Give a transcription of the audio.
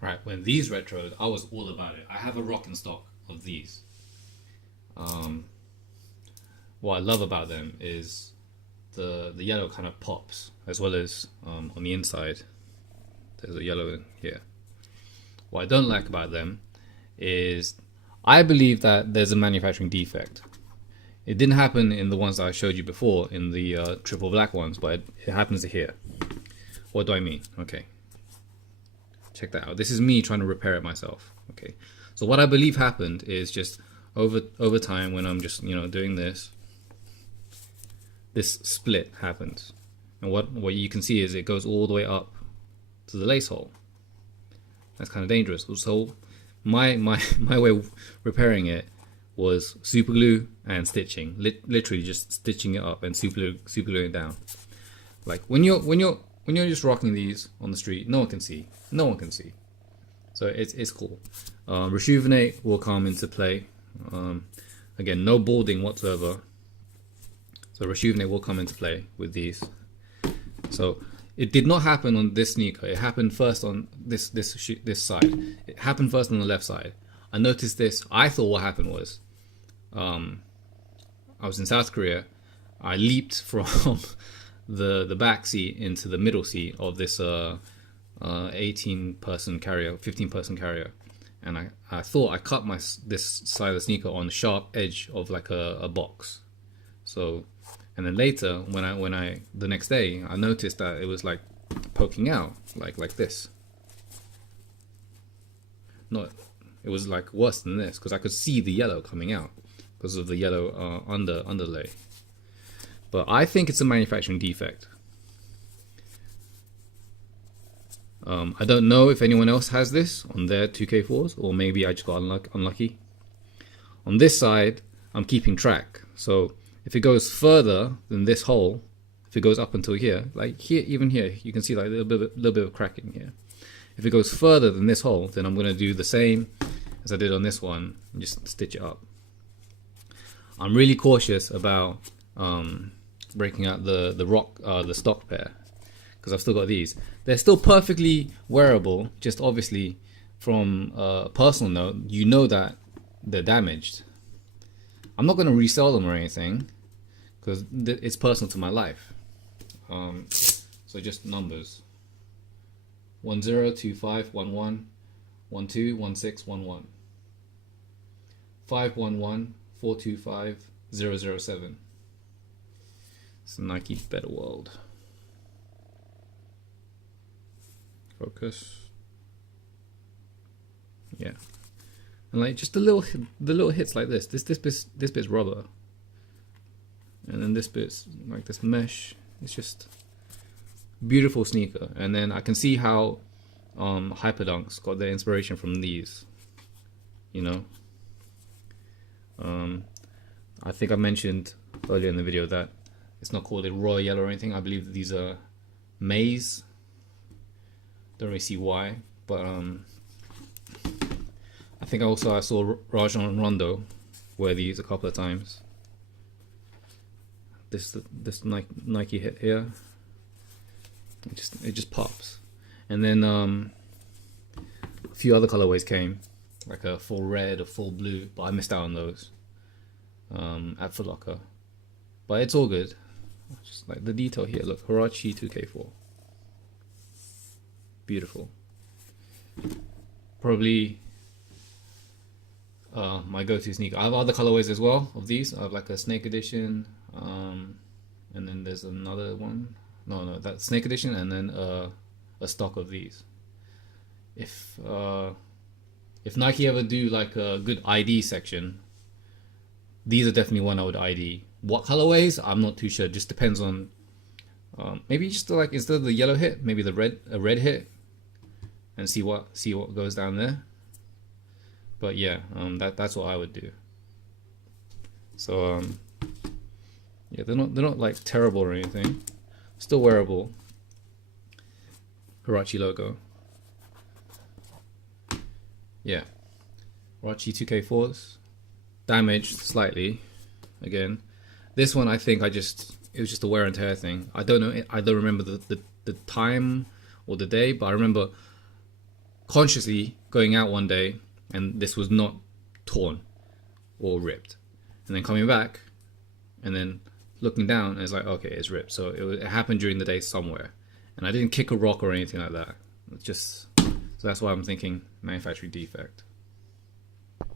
Right, when these retroed, I was all about it. I have a rock in stock of these. Um, what I love about them is the yellow kind of pops, as well as on the inside there's a yellow in here. What I don't like about them is I believe that there's a manufacturing defect. It didn't happen in the ones that I showed you before in the triple black ones, but it happens here. What do I mean? Okay, check that out. This is me trying to repair it myself. Okay, so what I believe happened is just over time, when I'm just doing this split happens, and what you can see is it goes all the way up to the lace hole. That's kind of dangerous. So my way of repairing it was super glue and stitching. Literally just stitching it up and super gluing it down. Like when you're just rocking these on the street, no one can see. No one can see. So it's cool. Rejuvenate will come into play. Again, no balding whatsoever. So Rejuvenate will come into play with these. So it did not happen on this sneaker. It happened first on this side. It happened first on the left side. I noticed this. I thought what happened was, I was in South Korea. I leaped from the back seat into the middle seat of this 18-person carrier, 15-person carrier, and I thought I cut this side of the sneaker on the sharp edge of like a box. So, and then later when I the next day I noticed that it was like poking out like this. Not, it was like worse than this because I could see the yellow coming out because of the yellow underlay. But I think it's a manufacturing defect. I don't know if anyone else has this on their 2K4s, or maybe I just got unlucky. On this side, I'm keeping track. So if it goes further than this hole, if it goes up until here, like here, even here, you can see like a little bit of cracking here. If it goes further than this hole, then I'm going to do the same as I did on this one and just stitch it up. I'm really cautious about breaking out the stock pair, because I've still got these. They're still perfectly wearable, just obviously from a personal note, you know that they're damaged. I'm not going to resell them or anything because it's personal to my life. So just numbers: 102511 121611 511 425 007. It's Nike Better World. Focus. Yeah, and like just the little hits like this. This bit's rubber, and then this bit's like this mesh. It's just beautiful sneaker. And then I can see how Hyperdunks got their inspiration from these. I think I mentioned earlier in the video that it's not called a royal yellow or anything. I believe that these are maize. Don't really see why, but I think I saw Rajon Rondo wear these a couple of times. This Nike hit here, it just pops. And then a few other colorways came, like a full red, a full blue, but I missed out on those at Foot Locker. But it's all good. Just like the detail here. Look, Huarache 2K4. Beautiful. Probably my go-to sneaker. I have other colorways as well of these. I have like a Snake Edition, and then there's another one. No, that's Snake Edition, and then a stock of these. If Nike ever do like a good ID section, these are definitely one I would ID. What colorways? I'm not too sure. It just depends on. Maybe just like instead of the yellow hit, maybe a red hit, and see what goes down there. But yeah, that's what I would do. So yeah, they're not like terrible or anything. Still wearable. Huarache logo. Yeah, Huarache 2K4s, damaged slightly. Again, this one I think it was just a wear and tear thing. I don't know. I don't remember the time or the day, but I remember consciously going out one day and this was not torn or ripped, and then coming back and then looking down and it's like, okay, it's ripped. So it happened during the day somewhere, and I didn't kick a rock or anything like that. It's just, so that's why I'm thinking manufacturing defect.